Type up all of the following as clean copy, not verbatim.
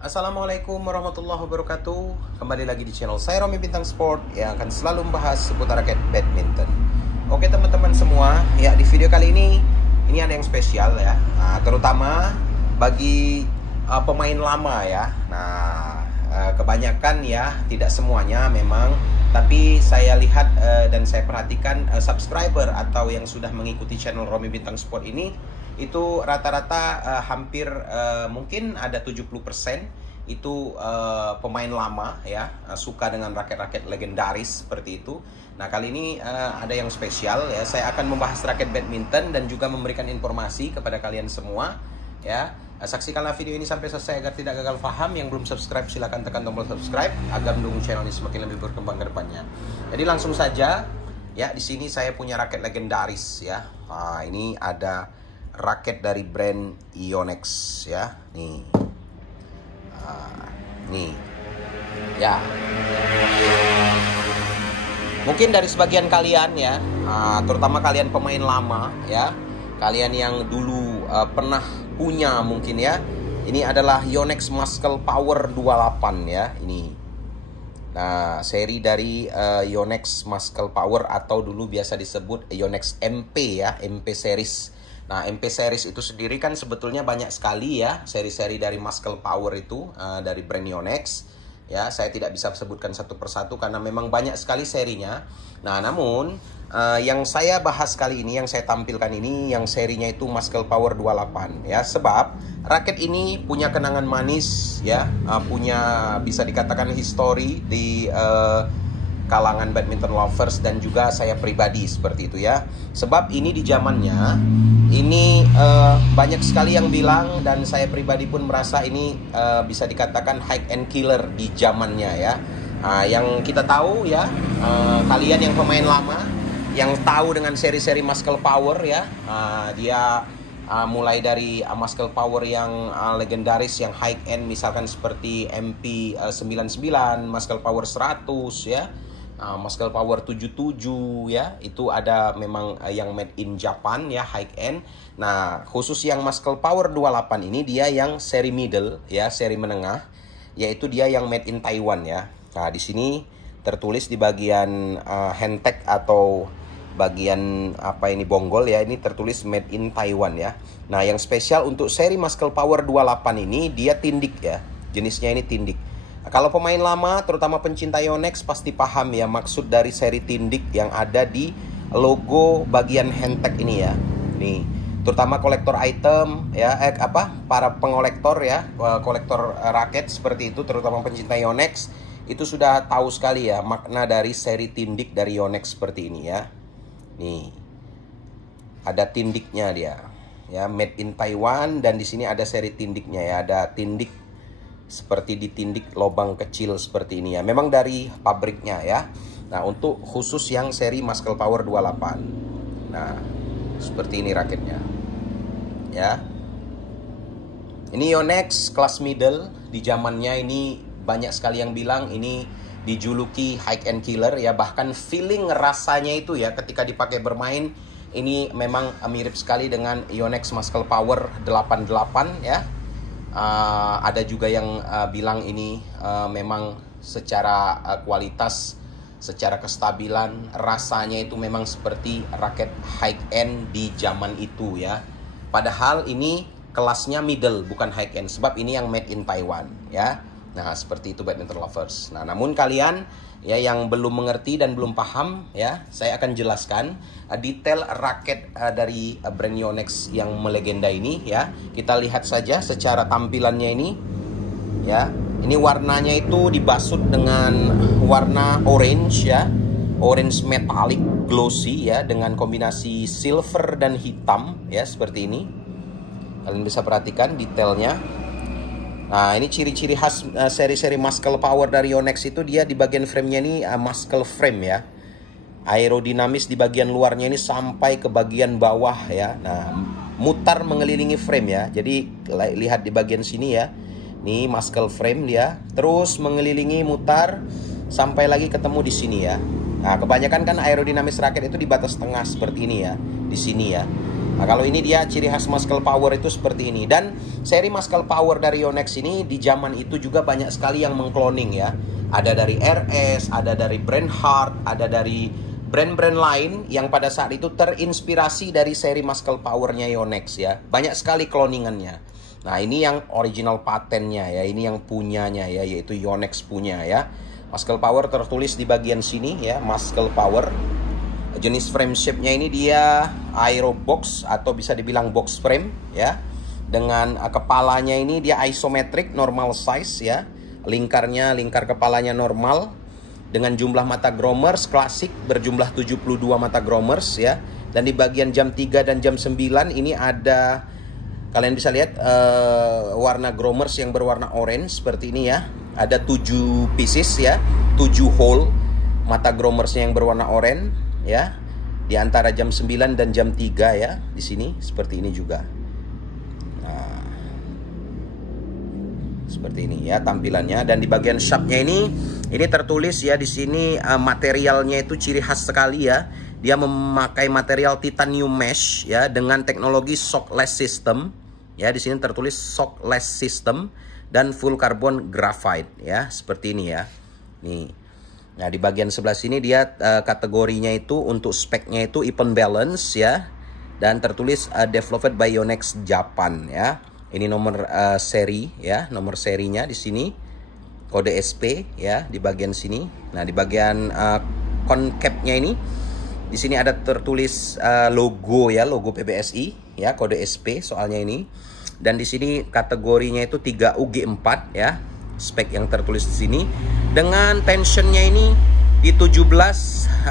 Assalamualaikum warahmatullahi wabarakatuh. Kembali lagi di channel saya, Romi Bintang Sport, yang akan selalu membahas seputar raket badminton. Oke teman-teman semua, ya di video kali ini ada yang spesial ya, terutama bagi pemain lama ya. Kebanyakan ya, tidak semuanya memang, tapi saya lihat dan saya perhatikan subscriber atau yang sudah mengikuti channel Romi Bintang Sport ini, itu rata-rata hampir mungkin ada 70% itu pemain lama ya, suka dengan raket-raket legendaris seperti itu. Nah, kali ini ada yang spesial ya, saya akan membahas raket badminton dan juga memberikan informasi kepada kalian semua ya. Saksikanlah video ini sampai selesai agar tidak gagal paham. Yang belum subscribe silahkan tekan tombol subscribe agar mendukung channel ini semakin lebih berkembang ke depannya. Jadi langsung saja ya, di sini saya punya raket legendaris ya. Ini ada raket dari brand Yonex ya, nih ya. Mungkin dari sebagian kalian ya, terutama kalian pemain lama ya, kalian yang dulu pernah punya mungkin ya, ini adalah Yonex Muscle Power 28 ya, ini. Nah, seri dari Yonex Muscle Power atau dulu biasa disebut Yonex MP ya, MP series. Nah, MP series itu sendiri kan sebetulnya banyak sekali ya, seri-seri dari Muscle Power itu dari brand Yonex. Ya, saya tidak bisa sebutkan satu persatu karena memang banyak sekali serinya. Nah, namun yang saya bahas kali ini, yang saya tampilkan ini, yang serinya itu Muscle Power 28 ya. Sebab raket ini punya kenangan manis ya, punya bisa dikatakan history di kalangan badminton lovers dan juga saya pribadi seperti itu ya. Sebab ini di zamannya ini banyak sekali yang bilang, dan saya pribadi pun merasa ini bisa dikatakan high end killer di zamannya ya. Yang kita tahu ya, kalian yang pemain lama yang tahu dengan seri-seri Muscle Power ya, dia mulai dari Muscle Power yang legendaris, yang high end misalkan seperti MP 99, Muscle Power 100 ya, Muscle Power 77 ya, itu ada memang yang made in Japan ya, high end. Nah, khusus yang Muscle Power 28 ini dia yang seri middle ya, seri menengah, yaitu dia yang made in Taiwan ya. Nah, di sini tertulis di bagian handtag atau bagian apa ini, bonggol ya, ini tertulis made in Taiwan ya. Nah, yang spesial untuk seri Muscle Power 28 ini dia tindik ya, jenisnya ini tindik. Kalau pemain lama, terutama pencinta Yonex pasti paham ya maksud dari seri tindik yang ada di logo bagian handtag ini ya. Nih, terutama kolektor item ya, para pengkolektor ya, kolektor raket seperti itu, terutama pencinta Yonex itu sudah tahu sekali ya makna dari seri tindik dari Yonex seperti ini ya. Nih, ada tindiknya dia ya, made in Taiwan, dan di sini ada seri tindiknya ya, ada tindik seperti ditindik lubang kecil seperti ini ya, memang dari pabriknya ya. Nah, untuk khusus yang seri Muscle Power 28, nah seperti ini raketnya ya. Ini Yonex kelas middle, di zamannya ini banyak sekali yang bilang ini dijuluki high end killer ya, bahkan feeling rasanya itu ya ketika dipakai bermain ini memang mirip sekali dengan Yonex Muscle Power 88 ya. Ada juga yang bilang ini memang secara kualitas, secara kestabilan, rasanya itu memang seperti raket high end di zaman itu ya. Padahal ini kelasnya middle, bukan high end, sebab ini yang made in Taiwan ya. Nah, seperti itu badminton lovers. Nah, namun kalian ya yang belum mengerti dan belum paham ya, saya akan jelaskan detail raket dari brand Yonex yang melegenda ini ya. Kita lihat saja secara tampilannya ini ya. Ini warnanya itu dibasut dengan warna orange ya, orange metallic glossy ya, dengan kombinasi silver dan hitam ya, seperti ini. Kalian bisa perhatikan detailnya. Nah, ini ciri-ciri khas seri-seri Muscle Power dari Yonex itu, dia di bagian framenya ini muscle frame ya. Aerodinamis di bagian luarnya ini sampai ke bagian bawah ya. Nah, mutar mengelilingi frame ya. Jadi lihat di bagian sini ya. Nih muscle frame dia, terus mengelilingi mutar sampai lagi ketemu di sini ya. Nah, kebanyakan kan aerodinamis raket itu di batas tengah seperti ini ya, di sini ya. Nah, kalau ini dia ciri khas Muscle Power itu seperti ini. Dan seri Muscle Power dari Yonex ini di zaman itu juga banyak sekali yang mengkloning ya. Ada dari RS, ada dari brand Hard, ada dari brand-brand lain yang pada saat itu terinspirasi dari seri Muscle Power-nya Yonex ya. Banyak sekali cloningannya. Nah, ini yang original patennya ya, ini yang punyanya ya, yaitu Yonex punya ya. Muscle Power tertulis di bagian sini ya, Muscle Power. Jenis frame shape-nya ini dia aero box atau bisa dibilang box frame ya. Dengan kepalanya ini dia isometric normal size ya. Lingkar kepalanya normal. Dengan jumlah mata grommers klasik berjumlah 72 mata grommers ya. Dan di bagian jam 3 dan jam 9 ini ada, kalian bisa lihat warna grommers yang berwarna orange seperti ini ya. Ada 7 pieces ya, 7 hole mata grommersnya yang berwarna oranye ya. Di antara jam 9 dan jam 3 ya. Di sini seperti ini juga. Nah, seperti ini ya tampilannya. Dan di bagian shaftnya ini tertulis ya di sini materialnya itu ciri khas sekali ya. Dia memakai material titanium mesh ya dengan teknologi shockless system. Ya, di sini tertulis shockless system dan full carbon graphite ya, seperti ini ya. Nih. Nah, di bagian sebelah sini dia kategorinya itu untuk speknya itu even balance ya. Dan tertulis developed by Yonex Japan ya. Ini nomor seri ya, nomor serinya di sini. Kode SP ya di bagian sini. Nah, di bagian concave-nya ini di sini ada tertulis logo ya, logo PBSI ya, kode SP soalnya ini. Dan di sini kategorinya itu 3UG4 ya, spek yang tertulis di sini. Dengan tensionnya ini di 17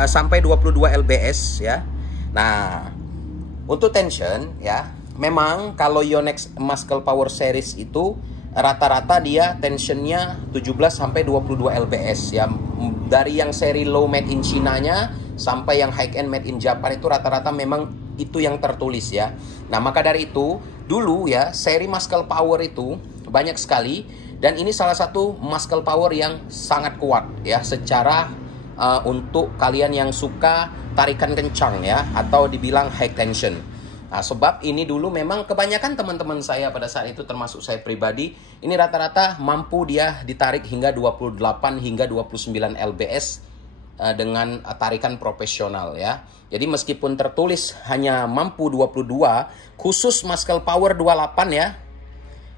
sampai 22 lbs ya. Nah, untuk tension ya, memang kalau Yonex Muscle Power Series itu rata-rata dia tensionnya 17 sampai 22 lbs ya. Dari yang seri low made in Cina-nya sampai yang high end made in Japan itu rata-rata memang itu yang tertulis ya. Nah, maka dari itu dulu ya seri Muscle Power itu banyak sekali, dan ini salah satu Muscle Power yang sangat kuat ya secara untuk kalian yang suka tarikan kencang ya, atau dibilang high tension. Nah, sebab ini dulu memang kebanyakan teman-teman saya pada saat itu termasuk saya pribadi, ini rata-rata mampu dia ditarik hingga 28 hingga 29 lbs dengan tarikan profesional ya. Jadi meskipun tertulis hanya mampu 22, khusus Muscle Power 28 ya.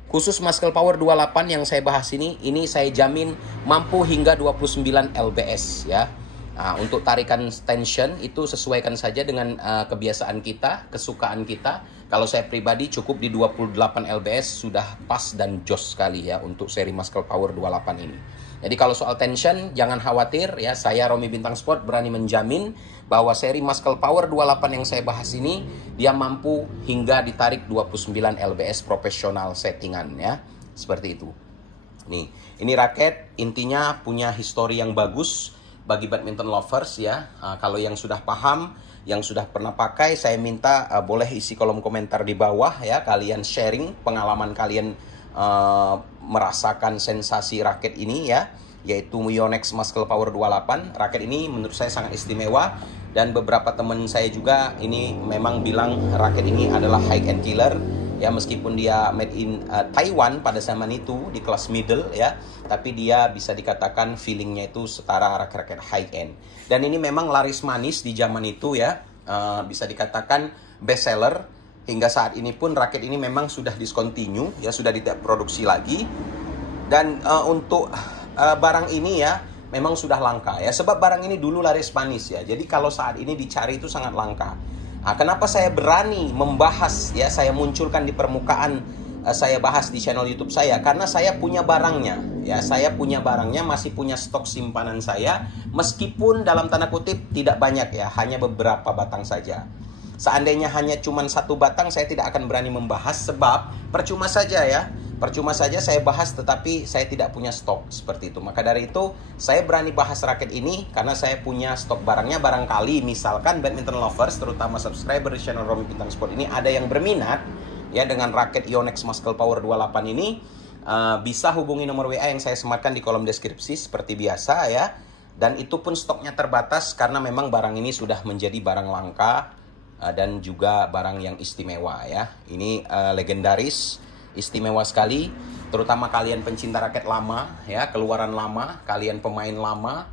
Khusus Muscle Power 28 yang saya bahas ini saya jamin mampu hingga 29 lbs ya. Nah, untuk tarikan tension itu sesuaikan saja dengan kebiasaan kita, kesukaan kita. Kalau saya pribadi cukup di 28 lbs sudah pas dan jos sekali ya untuk seri Muscle Power 28 ini. Jadi kalau soal tension jangan khawatir ya, saya Romi Bintang Sport berani menjamin bahwa seri Muscle Power 28 yang saya bahas ini dia mampu hingga ditarik 29 lbs profesional settingan ya. Seperti itu. Nih, ini raket intinya punya histori yang bagus bagi badminton lovers ya. Kalau yang sudah paham, yang sudah pernah pakai, saya minta boleh isi kolom komentar di bawah ya. Kalian sharing pengalaman kalian merasakan sensasi raket ini ya, yaitu Yonex Muscle Power 28. Raket ini menurut saya sangat istimewa, dan beberapa teman saya juga ini memang bilang raket ini adalah high end killer ya, meskipun dia made in Taiwan pada zaman itu di kelas middle ya, tapi dia bisa dikatakan feelingnya itu setara raket-raket high end. Dan ini memang laris manis di zaman itu ya, bisa dikatakan best seller. Hingga saat ini pun raket ini memang sudah discontinue ya, sudah tidak produksi lagi. Dan untuk barang ini ya memang sudah langka ya, sebab barang ini dulu laris manis ya. Jadi kalau saat ini dicari itu sangat langka. Nah, kenapa saya berani membahas ya, saya munculkan di permukaan, saya bahas di channel YouTube saya, karena saya punya barangnya ya, saya punya barangnya, masih punya stok simpanan saya, meskipun dalam tanda kutip tidak banyak ya, hanya beberapa batang saja. Seandainya hanya cuma satu batang, saya tidak akan berani membahas, sebab percuma saja ya. Percuma saja saya bahas tetapi saya tidak punya stok, seperti itu. Maka dari itu saya berani bahas raket ini karena saya punya stok barangnya. Barangkali misalkan badminton lovers, terutama subscriber di channel Romi Bintang Sport ini, ada yang berminat ya dengan raket Yonex Muscle Power 28 ini, bisa hubungi nomor WA yang saya sematkan di kolom deskripsi seperti biasa ya. Dan itu pun stoknya terbatas karena memang barang ini sudah menjadi barang langka dan juga barang yang istimewa ya. Ini legendaris, istimewa sekali, terutama kalian pencinta raket lama ya, keluaran lama, kalian pemain lama,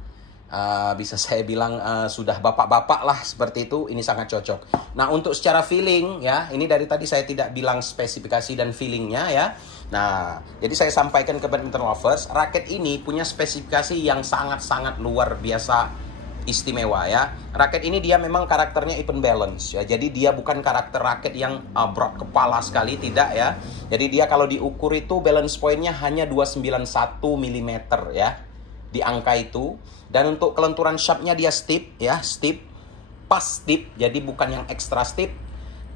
bisa saya bilang sudah bapak-bapak lah seperti itu, ini sangat cocok. Nah, untuk secara feeling ya, ini dari tadi saya tidak bilang spesifikasi dan feelingnya ya. Nah, jadi saya sampaikan ke badminton lovers, raket ini punya spesifikasi yang sangat-sangat luar biasa istimewa ya. Raket ini dia memang karakternya even balance ya. Jadi dia bukan karakter raket yang berat kepala sekali, tidak ya. Jadi dia kalau diukur itu balance pointnya hanya 291 mm ya. Di angka itu. Dan untuk kelenturan shaftnya dia stiff ya, stiff, pas stiff. Jadi bukan yang extra stiff,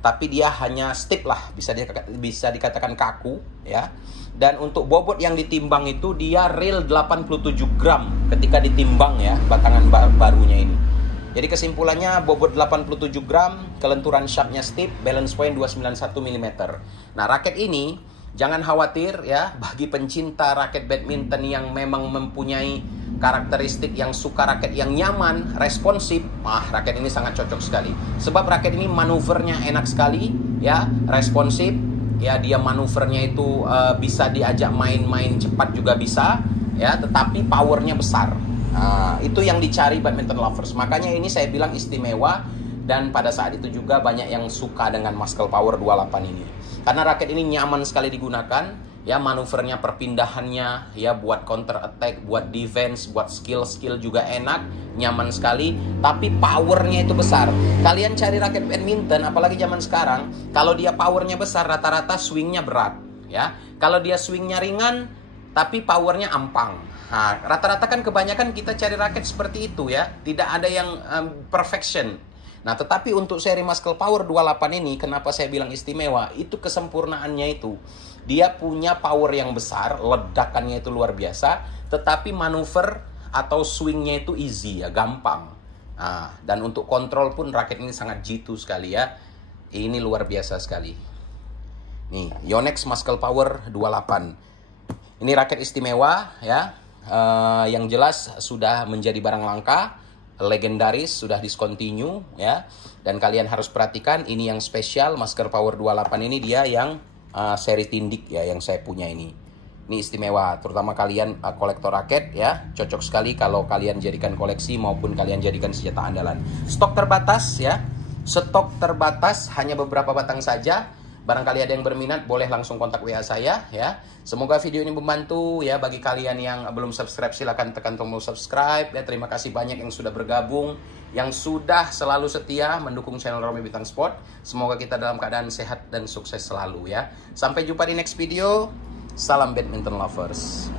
tapi dia hanya stiff lah, bisa dikatakan kaku ya. Dan untuk bobot yang ditimbang itu dia real 87 gram ketika ditimbang ya, batangan barunya ini. Jadi kesimpulannya bobot 87 gram, kelenturan shaftnya stiff, balance point 291 mm. Nah, raket ini jangan khawatir ya, bagi pencinta raket badminton yang memang mempunyai karakteristik yang suka raket yang nyaman, responsif, raket ini sangat cocok sekali. Sebab raket ini manuvernya enak sekali ya, responsif ya, dia manuvernya itu bisa diajak main-main cepat juga bisa ya, tetapi powernya besar. Itu yang dicari badminton lovers. Makanya ini saya bilang istimewa, dan pada saat itu juga banyak yang suka dengan Muscle Power 28 ini. Karena raket ini nyaman sekali digunakan ya, manuvernya, perpindahannya ya, buat counter attack, buat defense, buat skill juga enak, nyaman sekali, tapi powernya itu besar. Kalian cari raket badminton apalagi zaman sekarang, kalau dia powernya besar rata-rata swingnya berat ya. Kalau dia swingnya ringan tapi powernya ampang. Nah, rata-rata kan kebanyakan kita cari raket seperti itu ya, tidak ada yang perfection. Nah, tetapi untuk seri Muscle Power 28 ini, kenapa saya bilang istimewa? Itu kesempurnaannya itu. Dia punya power yang besar, ledakannya itu luar biasa, tetapi manuver atau swingnya itu easy ya, gampang. Nah, dan untuk kontrol pun raket ini sangat jitu sekali ya. Ini luar biasa sekali. Nih, Yonex Muscle Power 28. Ini raket istimewa ya. Yang jelas sudah menjadi barang langka, legendaris, sudah discontinue ya. Dan kalian harus perhatikan, ini yang spesial Muscle Power 28 ini dia yang seri tindik ya, yang saya punya ini. Ini istimewa, terutama kalian kolektor raket ya, cocok sekali kalau kalian jadikan koleksi maupun kalian jadikan senjata andalan. Stok terbatas ya, stok terbatas, hanya beberapa batang saja. Barangkali ada yang berminat, boleh langsung kontak WA saya ya. Semoga video ini membantu ya. Bagi kalian yang belum subscribe, silahkan tekan tombol subscribe ya. Terima kasih banyak yang sudah bergabung, yang sudah selalu setia mendukung channel Romy Bintang Sport. Semoga kita dalam keadaan sehat dan sukses selalu ya. Sampai jumpa di next video. Salam badminton lovers.